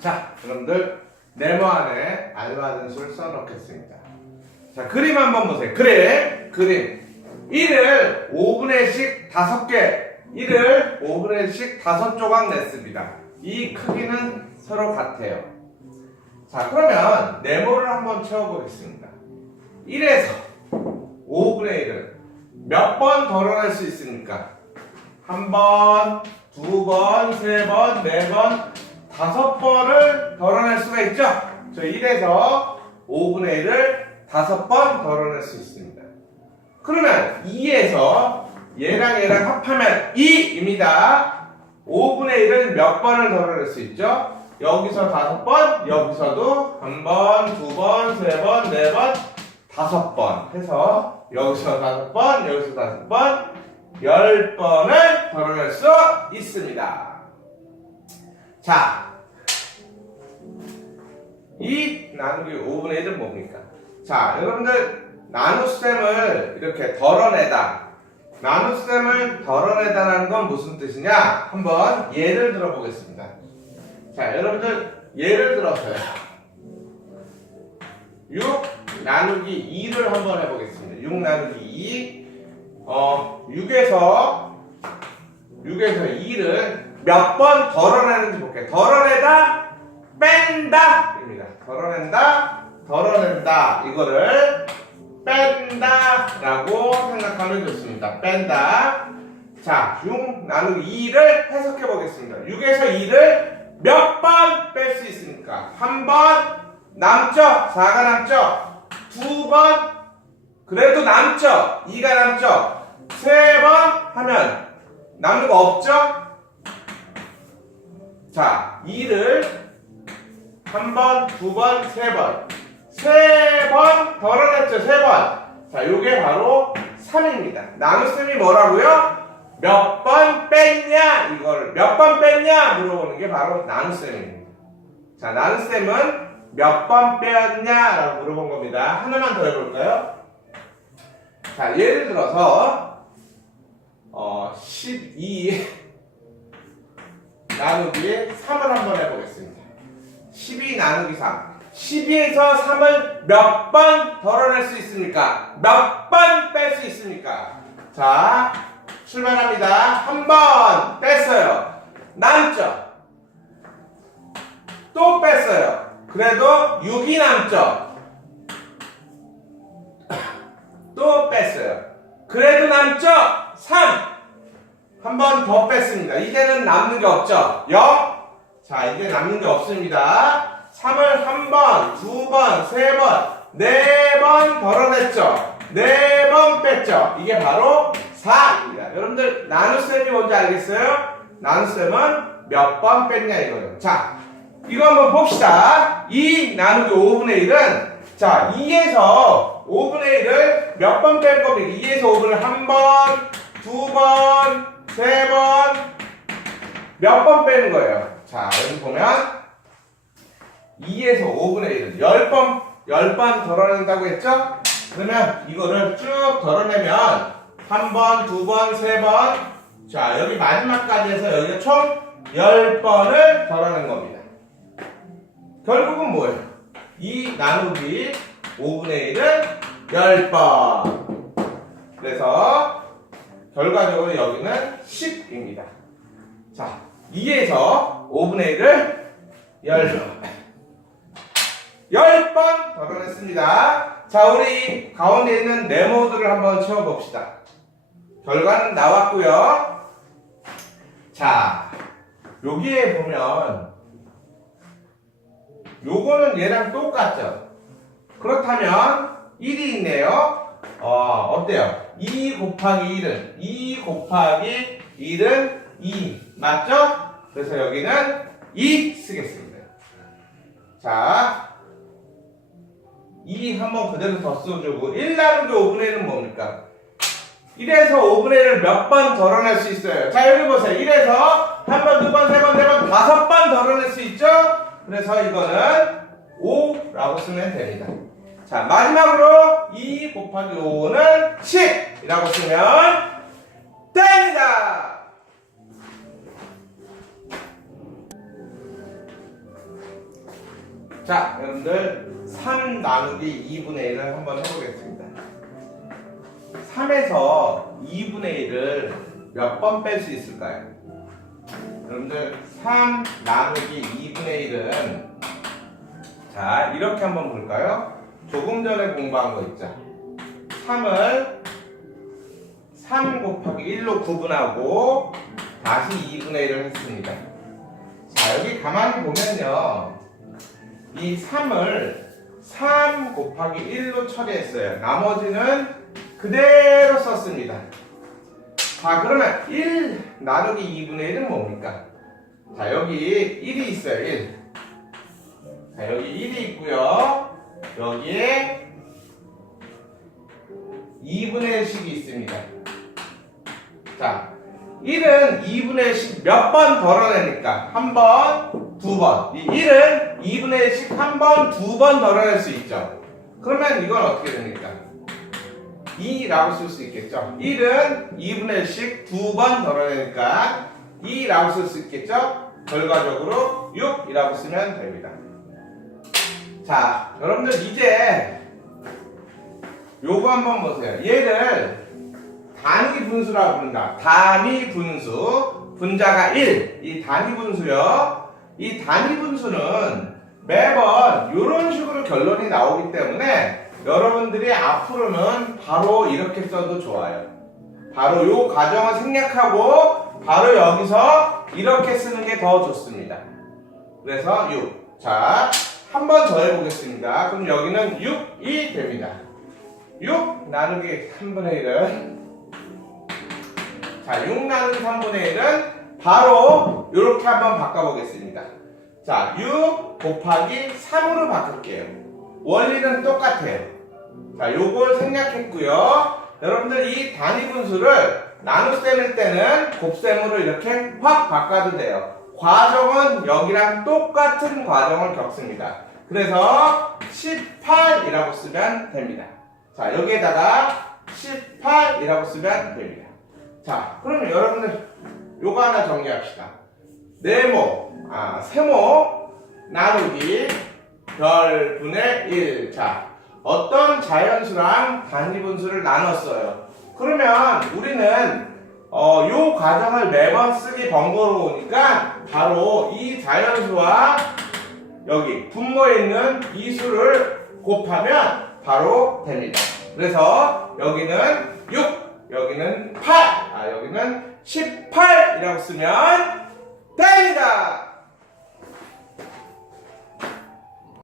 자, 여러분들 네모 안에 알맞은 수를 써놓겠습니다. 자, 그림 한번 보세요. 그림, 그림. 1을 5분의 씩 5개, 1을 5분의 씩 5조각 냈습니다. 이 크기는 서로 같아요. 자, 그러면 네모를 한번 채워보겠습니다. 1에서 5분의 1을 몇 번 덜어낼 수 있습니까? 한 번, 두 번, 세 번, 네 번, 다섯 번을 덜어낼 수가 있죠? 저 1에서 5분의 1을 다섯 번 덜어낼 수 있습니다. 그러면 2에서 얘랑 얘랑 합하면 2입니다. 5분의 1을 몇 번을 덜어낼 수 있죠? 여기서 다섯 번, 여기서도 한 번, 두 번, 세 번, 네 번, 다섯 번 해서 여기서 다섯 번, 여기서 다섯 번, 열 번을 덜어낼 수 있습니다. 자, 이 나누기 5분의 1은 뭡니까? 자, 여러분들 나눗셈을 이렇게 덜어내다. 나눗셈을 덜어내다라는 건 무슨 뜻이냐? 한번 예를 들어보겠습니다. 자, 여러분들 예를 들어서요. 6 나누기 2를 한번 해보겠습니다. 6 나누기 2. 어, 6에서 6에서 2를 몇 번 덜어내는지 볼게요. 덜어내다, 뺀다입니다. 덜어낸다, 덜어낸다. 이거를 뺀다라고 생각하면 좋습니다. 뺀다. 자, 6 나누기 2를 해석해 보겠습니다. 6에서 2를 몇 번 뺄 수 있습니까? 한 번 남죠? 4가 남죠? 두 번 그래도 남죠? 2가 남죠? 세 번 하면 남는 거 없죠? 자, 2를 한 번, 두 번, 세 번. 세 번 덜어냈죠, 세 번. 자, 요게 바로 3입니다. 나눗셈이 뭐라고요? 몇 번 뺐냐? 이걸 몇 번 뺐냐? 물어보는 게 바로 나눗셈입니다. 자, 나눗셈은 몇 번 빼었냐? 라고 물어본 겁니다. 하나만 더 해볼까요? 자, 예를 들어서, 어, 12 나누기 3을 한번 해보겠습니다. 12 나누기 3. 12에서 3을 몇 번 덜어낼 수 있습니까? 몇 번 뺄 수 있습니까? 자, 출발합니다. 한 번 뺐어요. 남죠? 또 뺐어요. 그래도 6이 남죠? 또 뺐어요. 그래도 남죠? 3. 한 번 더 뺐습니다. 이제는 남는 게 없죠? 0. 자, 이제 남는 게 없습니다. 3을 한 번, 두 번, 세 번, 네번 덜어냈죠? 네 번 뺐죠? 이게 바로 4입니다. 여러분들, 나눗셈이 뭔지 알겠어요? 나눗셈은 몇 번 뺐냐 이거예요. 자, 이거 한번 봅시다. 2 나누기 5분의 1은 자, 2에서 5분의 1을 몇 번 뺄 겁니까? 2에서 5분을 한 번, 두 번, 세 번, 몇 번 빼는 거예요? 자, 여기 보면 2에서 5분의 1을 10번, 10번 덜어낸다고 했죠? 그러면 이거를 쭉 덜어내면 한 번, 두 번, 세 번, 자, 여기 마지막까지 해서 여기가 총 10번을 덜어낸 겁니다. 결국은 뭐예요? 2 나누기 5분의 1은 10번. 그래서 결과적으로 여기는 10입니다. 자, 2에서 5분의 1을 10번. 10번 덜어냈습니다. 자, 우리 가운데 있는 네모들을 한번 채워봅시다. 결과는 나왔고요. 자, 여기에 보면 요거는 얘랑 똑같죠? 그렇다면 1이 있네요. 어, 어때요? 2 곱하기 1은 2 곱하기 1은 2 맞죠? 그래서 여기는 2 쓰겠습니다. 자, 2 한번 그대로 더 써주고 1 나누기 5분의 1은 뭡니까? 1에서 5분의 1을 몇 번 덜어낼 수 있어요? 자, 여기 보세요. 1에서 한 번, 두 번, 세 번, 네 번, 다섯 번 덜어낼 수 있죠? 그래서 이거는 5라고 쓰면 됩니다. 자, 마지막으로 2 곱하기 5는 10이라고 쓰면 됩니다. 자, 여러분들 3 나누기 2분의 1을 한번 해보겠습니다. 3에서 2분의 1을 몇 번 뺄 수 있을까요? 여러분들 3 나누기 2분의 1은 자 이렇게 한번 볼까요? 조금 전에 공부한 거 있죠? 3을 3 곱하기 1로 구분하고 다시 2분의 1을 했습니다. 자 여기 가만히 보면요 이 3을 3 곱하기 1로 처리했어요. 나머지는 그대로 썼습니다. 자, 그러면 1 나누기 2분의 1은 뭡니까? 자, 여기 1이 있어요, 1. 자, 여기 1이 있고요. 여기에 2분의 1씩이 있습니다. 자, 1은 2분의 1씩 몇번 덜어내니까? 한 번, 두 번. 이 1은 2분의 1씩 한 번, 두 번 덜어낼 수 있죠. 그러면 이건 어떻게 됩니까? 2라고 쓸 수 있겠죠. 1은 2분의 1씩 두번 덜어내니까 2라고 쓸 수 있겠죠. 결과적으로 6이라고 쓰면 됩니다. 자, 여러분들 이제 요거 한번 보세요. 얘를 단위 분수라고 부른다. 단위 분수. 분자가 1. 이 단위 분수요. 이 단위 분수는 매번 이런 식으로 결론이 나오기 때문에 여러분들이 앞으로는 바로 이렇게 써도 좋아요. 바로 요 과정을 생략하고 바로 여기서 이렇게 쓰는 게 더 좋습니다. 그래서 6. 자, 한 번 더 해보겠습니다. 그럼 여기는 6이 됩니다. 6 나누기 3분의 1은 자, 6 나누기 3분의 1은 바로 이렇게 한번 바꿔보겠습니다. 자, 6 곱하기 3으로 바꿀게요. 원리는 똑같아요. 자, 요걸 생략했고요. 여러분들 이 단위 분수를 나눗셈일 때는 곱셈으로 이렇게 확 바꿔도 돼요. 과정은 여기랑 똑같은 과정을 겪습니다. 그래서 18이라고 쓰면 됩니다. 자, 여기에다가 18이라고 쓰면 됩니다. 자, 그러면 여러분들 요거 하나 정리합시다. 네모, 아, 세모 나누기 별분의 1. 자, 어떤 자연수랑 단위분수를 나눴어요. 그러면 우리는 어, 요 과정을 매번 쓰기 번거로우니까 바로 이 자연수와 여기 분모에 있는 이 수를 곱하면 바로 됩니다. 그래서 여기는 6, 여기는 8, 아, 여기는 18이라고 쓰면 됩니다.